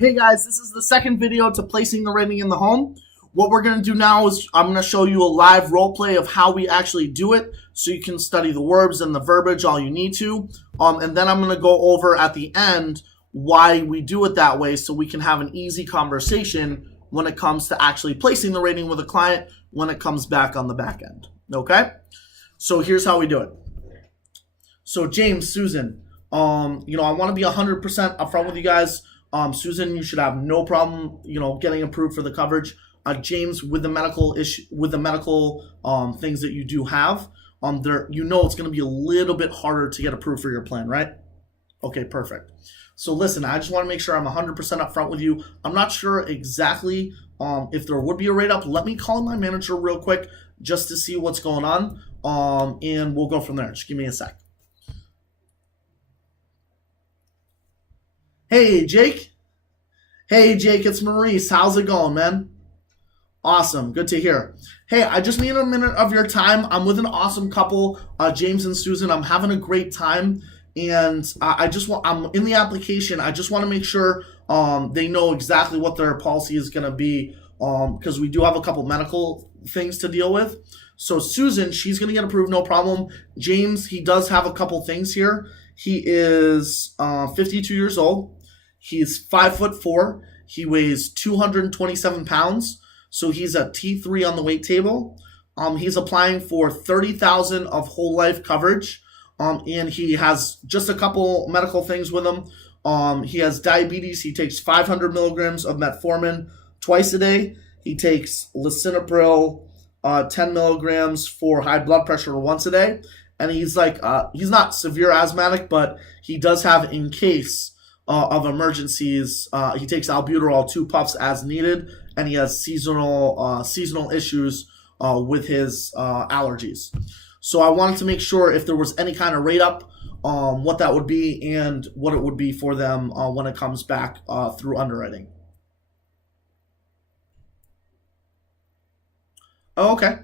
Hey guys, this is the second video to placing the rating in the home. What we're going to do now is I'm going to show you a live role play of how we actually do it so you can study the verbs and the verbiage all you need to. And then I'm going to go over at the end why we do it that way so we can have an easy conversation when it comes to actually placing the rating with a client when it comes back on the back end. Okay? So here's how we do it. So James, Susan, I want to be 100% upfront with you guys. Susan, you should have no problem, getting approved for the coverage. James, with the medical things that you do have, it's going to be a little bit harder to get approved for your plan, right? Okay, perfect. So listen, I just want to make sure I'm 100% upfront with you. I'm not sure exactly if there would be a rate up. Let me call my manager real quick just to see what's going on, and we'll go from there. Just give me a sec. Hey, Jake. Hey, Jake, it's Maurice. How's it going, man? Awesome. Good to hear. Hey, I just need a minute of your time. I'm with an awesome couple, James and Susan. I'm having a great time, and I'm in the application. I just want to make sure they know exactly what their policy is going to be, because we do have a couple medical things to deal with. So Susan, she's going to get approved, no problem. James, he does have a couple things here. He is 52 years old. He's 5'4". He weighs 227 pounds. So he's a T3 on the weight table. He's applying for $30,000 of whole life coverage. And he has just a couple medical things with him. He has diabetes. He takes 500 milligrams of metformin twice a day. He takes lisinopril 10 milligrams for high blood pressure once a day. And he's he's not severe asthmatic, but he does have, in case of emergencies, he takes albuterol 2 puffs as needed, and he has seasonal issues with his allergies. So I wanted to make sure if there was any kind of rate up, what that would be and what it would be for them when it comes back through underwriting. Oh, okay.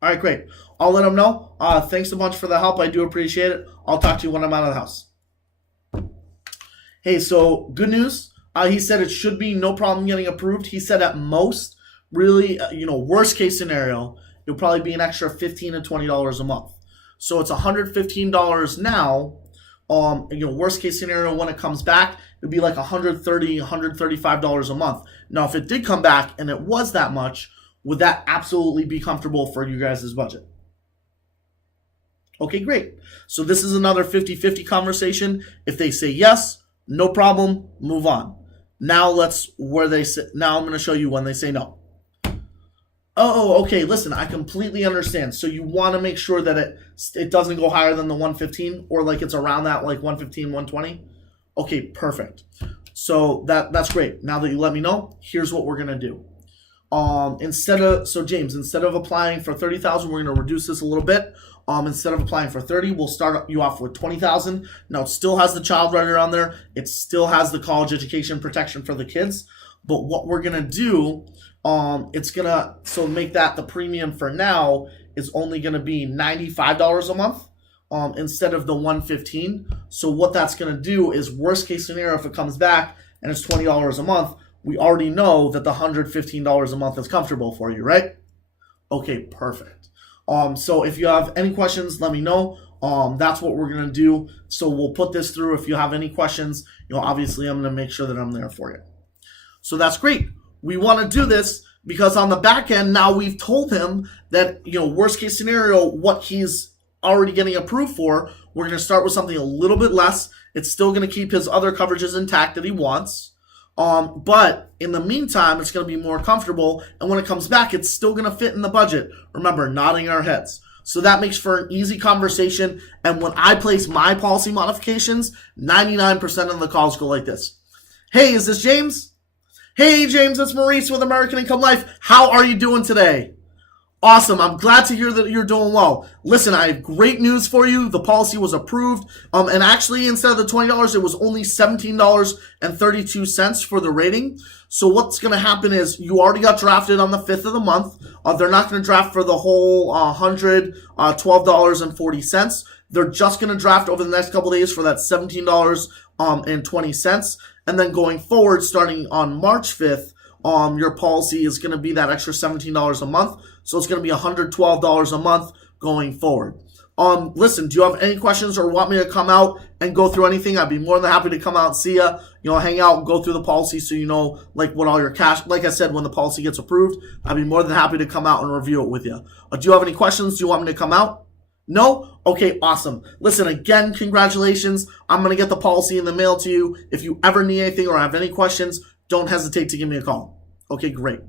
All right, great. I'll let them know. Thanks a bunch for the help. I do appreciate it. I'll talk to you when I'm out of the house. Hey, so good news. He said it should be no problem getting approved. He said at most, really, worst case scenario, it'll probably be an extra $15 to $20 a month. So it's $115 now. Worst case scenario, when it comes back, it'd be like $130, $135 a month. Now, if it did come back and it was that much, would that absolutely be comfortable for you guys' budget? Okay, great. So this is another 50-50 conversation. If they say yes, no problem, move on. Now I'm going to show you when they say no. Oh, okay, listen, I completely understand. So you want to make sure that it doesn't go higher than the 115, or it's around that, 115, 120? Okay, perfect. So that's great. Now that you let me know, here's what we're going to do. James, instead of applying for $30,000, we're going to reduce this a little bit. Instead of applying for $30,000, we'll start you off with $20,000. Now, it still has the child rider on there. It still has the college education protection for the kids. But what we're going to do, make that the premium for now is only going to be $95 a month instead of the $115. So what that's going to do is, worst case scenario, if it comes back and it's $20 a month, we already know that the $115 a month is comfortable for you, right? Okay, perfect. So if you have any questions, let me know. That's what we're going to do. So we'll put this through. If you have any questions, obviously I'm going to make sure that I'm there for you. So that's great. We want to do this because on the back end, now we've told him that, worst case scenario, what he's already getting approved for, we're going to start with something a little bit less. It's still going to keep his other coverages intact that he wants. But in the meantime, it's going to be more comfortable. And when it comes back, it's still going to fit in the budget. Remember, nodding our heads. So that makes for an easy conversation. And when I place my policy modifications, 99% of the calls go like this. Hey, is this James? Hey, James, it's Maurice with American Income Life. How are you doing today? Awesome. I'm glad to hear that you're doing well. Listen, I have great news for you. The policy was approved. And actually, instead of the $20, it was only $17.32 for the rating. So what's going to happen is you already got drafted on the 5th of the month. They're not going to draft for the whole $112.40. They're just going to draft over the next couple of days for that $17.20. And then going forward, starting on March 5th, your policy is going to be that extra $17 a month. So it's going to be $112 a month going forward. Listen, do you have any questions or want me to come out and go through anything? I'd be more than happy to come out and see you, hang out and go through the policy so you know, like, what all your cash, like I said, when the policy gets approved, I'd be more than happy to come out and review it with you. Do you have any questions? Do you want me to come out? No? Okay, awesome. Listen, again, congratulations. I'm going to get the policy in the mail to you. If you ever need anything or have any questions, don't hesitate to give me a call. Okay, great.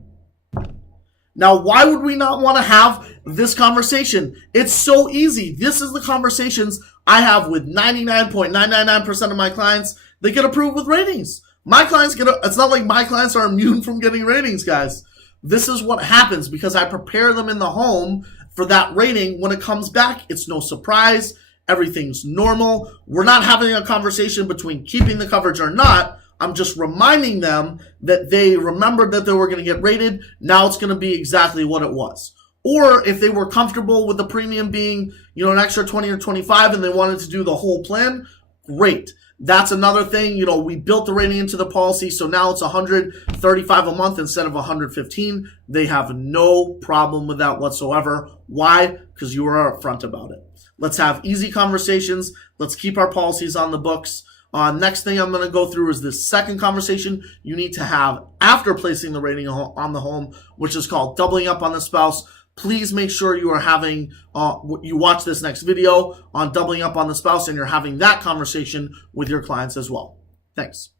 Now, why would we not want to have this conversation? It's so easy. This is the conversations I have with 99.999% of my clients. They get approved with ratings. My clients it's not like my clients are immune from getting ratings, guys. This is what happens because I prepare them in the home for that rating. When it comes back, it's no surprise. Everything's normal. We're not having a conversation between keeping the coverage or not. I'm just reminding them that they remembered that they were going to get rated. Now it's going to be exactly what it was. Or if they were comfortable with the premium being, an extra 20 or 25 and they wanted to do the whole plan, great. That's another thing. We built the rating into the policy, so now it's $135 a month instead of $115. They have no problem with that whatsoever. Why? Because you were upfront about it. Let's have easy conversations. Let's keep our policies on the books. Next thing I'm going to go through is this second conversation you need to have after placing the rating on the home, which is called doubling up on the spouse. Please make sure you are having, you watch this next video on doubling up on the spouse and you're having that conversation with your clients as well. Thanks.